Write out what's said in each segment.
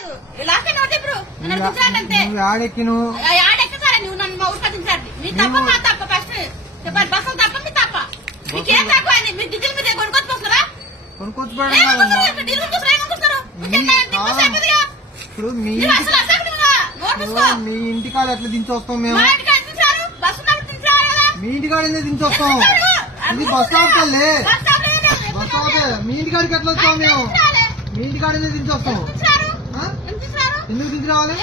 లేదు లాస్ట్ ఇప్పుడు నన్ను దించాలంటే నువ్వు ఆడెక్కిను ఆడెక్కసారా నువ్వు నన్ను మా ఊరికి దించాలి మీ తప్ప మా తప్ప ఫస్ట్ బస్సులు తప్ప తప్ప. మీకేం తక్కువ అయింది? మీద కొనుక్కొచ్చుకొస్తారా? ఇప్పుడు ఇంటికాడ ఎట్లా దించొస్తాం మేము? మా ఇంటికాడ ఎందుకు దించొస్తాం. ఇది బస్ స్టాప్ బస్ స్టాప్ మీ ఇంటికాడికి ఎట్లా వస్తాం మేము. మీ ఇంటికాడ ఎందుకు దించొస్తాం? ఎందుకు దించి రావాలి?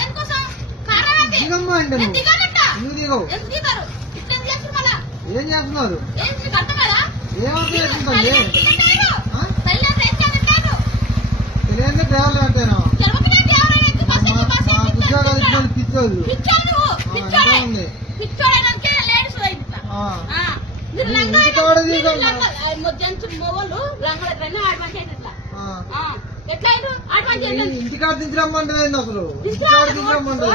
దిగమ్మా అంటే నువ్వు. దిగవు? ఏం చేస్తున్నారు? ఏం నీకు అర్థం కదా? ఏమర్థం చేస్తుందండి సైలెంట్ దిగలేరు. ఆ? సైలెంట్ రేస్ చేయలేరు. తెలియదు డ్రైవర్లు అంటేనా? ఉద్యోగాలు ఇచ్చిన పిచ్చోళ్ళు. ఉంది. లంగా ఆడమంటే ఇట్లా ఇంటికాడ దించరమ్మంటది అసలు? ఇంటికాడ దించరమ్మంటది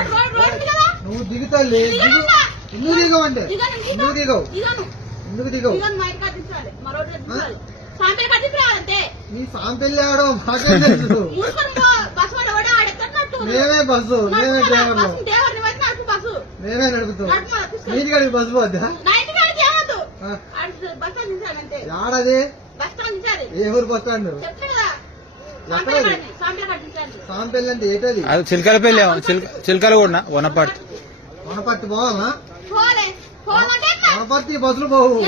నువ్వు దిగుతాలి దిగు. ఎందుకు దిగవు అంటే? ఎందుకు దిగవు? ఎందుకు దిగవు? నీ సాంపెళ్ళి ఆడో మాకేం తెలుసు? మేమే బస్సు మేమే డ్రైవర్లు. బస్సు మేమే నడుపుతాం. మీ ఇంటికాడికి బస్సు పోద్దా? కాడికి దించాలి ఏ ఊరు బస్ స్టాండ్? చెప్తే కదా ఎక్కడ అది? సాంపే కట్టించాలి సాంపెళ్ళి అంటే ఏటది? అది చిలకల పెళ్ళి చిలకలు కూడా వనపర్తి. పోవాలా పోలే పోమంటే ఎట్లా? వనపర్తి బస్సులు పోవు.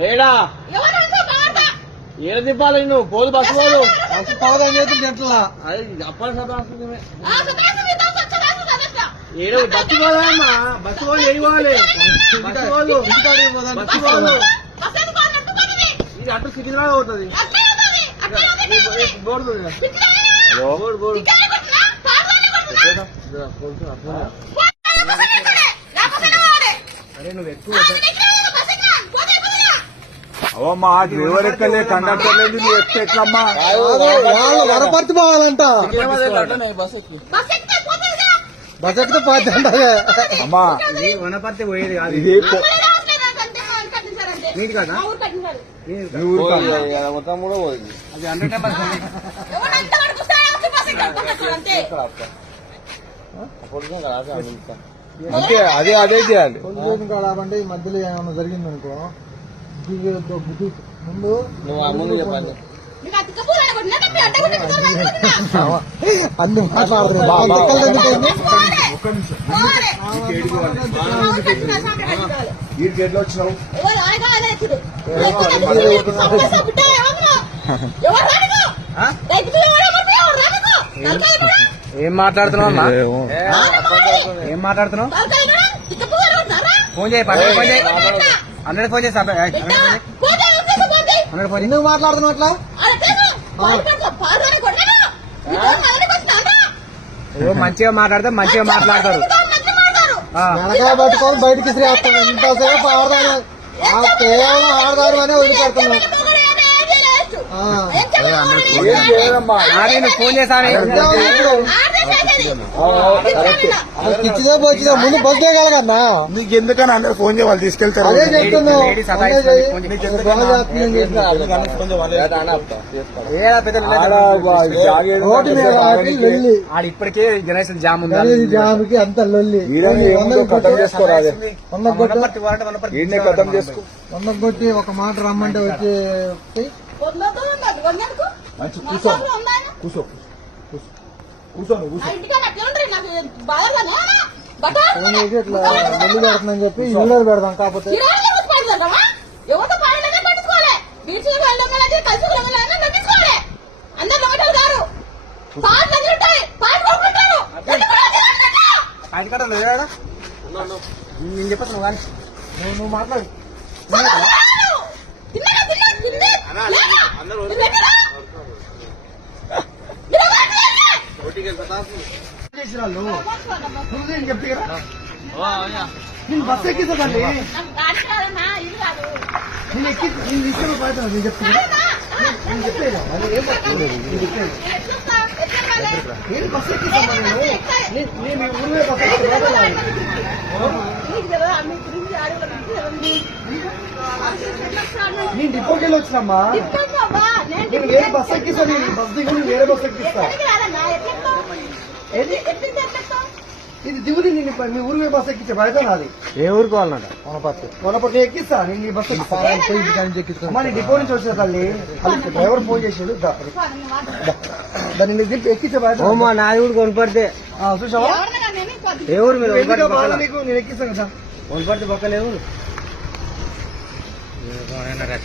ఏడా. ఏడ? తిప్పాలి నువ్వు పోదు బస్సు పోదు. బస్సు పోదని చేతులు అది అప్పటి సదస్య. ఏడ బస్సు పోదామా? బస్సు పోవాలి. బస్సు పోదాం. బస్సు నడుపుకోనిది? ఇది అటు సికింద్రాబాద్ అవుతుంది. బోర్డు? Board board. అరే నువ్వు ఎక్కువ ఆ, నేను ఎక్కినా, బస్ ఎక్కినా. పోతే పోతున్నా. అవమ్మా డ్రైవర్ ఎక్కలే కండక్టర్ లేదు నువ్వు ఎక్కితే ఎట్లమ్మా? పోవాలంట బస్ ఎక్కి బస్ ఎక్కితే పోతే అమ్మా. వనపర్తి పోయేది కాదు ఇది. నీది కాదా? మా ఊరు. మీ. మొత్తం కూడా పోయింది. అది హండ్రెడ్ నెంబర్ అంతే. అదే అదే చేయాలి. మధ్యలో ఏమైనా జరిగింది అనుకో ముందు నువ్వు ఆ ముందు. అన్ని. వచ్చినావు? ఏం మాట్లాడుతున్నావు అమ్మా. ఏం మాట్లాడుతున్నావు? ఫోన్ చేయి పక్కన ఫోన్ చేయి. హండ్రెడ్ ఫోన్ చేసి. హండ్రెడ్ ఫోన్ ఎందుకు మాట్లాడుతున్నావు అట్లా? మంచిగా మాట్లాడితే మంచిగా మాట్లాడతారు. వెనకాల పట్టుకొని బయటికి శ్రేస్తాను ఇంతసేపు ఆడదాను ఆ కేవలం ఆడదాను అనే వదిలిపెడుతున్నాను కరెక్ట్ అసలు ముందు బస్ దిగలగన్నా నీకు ఎందుకని అందరు ఫోన్ చేయాలి వాళ్ళు తీసుకెళ్తారు అదే చెప్తున్నావు ఇప్పటికే జనరేషన్ జామ్ ఉంది గణేష్ జామికి అంత లొల్లి కథం చేసుకోరాదే కొట్టి ఒక మాట రమ్మంటే వచ్చి మంచి కూర్చో? కూర్చో కూర్చో. లొల్లి పెడుతుందని చెప్పి ఇల్లు పెడదాం కాకపోతే? అది. కదా. లేదా నేను కానీ. నువ్వు నువ్వు మాట్లాడు. నేను బస్ కాదు. నేను ఎక్కి నేను తీసుకుని పోతాను నేను చెప్తాను కాదమ్మా. నేను చెప్పేదా నేను చెప్పేది నేను బస్ ఎక్కిస్తాను నేను. నేను- నేను ఈ ఊరు మీద బస్ ఎక్కిస్తాను నేను డిపోకి వెళ్ళి వచ్చినమ్మా. నేను నేను వేరే బస్ ఎక్కిస్తా నేను బస్ దిగు నేను వేరే బస్ ఎక్కిస్తా? ఇది దిగుది నేను ఇప్పుడు మీ ఊరు బస్ ఎక్కించే బయట నాది. ఏ ఊరికి వాళ్ళనట వనపర్తి. వనపర్తి ఎక్కిస్తా నేను ఈ బస్ ఎక్కిస్తా. నీ డిపో నుంచి వచ్చిన తల్లి. అది డ్రైవర్ ఫోన్ చేసాడు. దాన్ని నీకు దింపి ఎక్కించే బయట ఓమా నాది కూడా కొనపడితే చూసావా? నేను ఏ ఊరు మీరు నీకు? నేను ఎక్కిస్తాను కదా. కొనపడితే పక్కలేవు una reacción.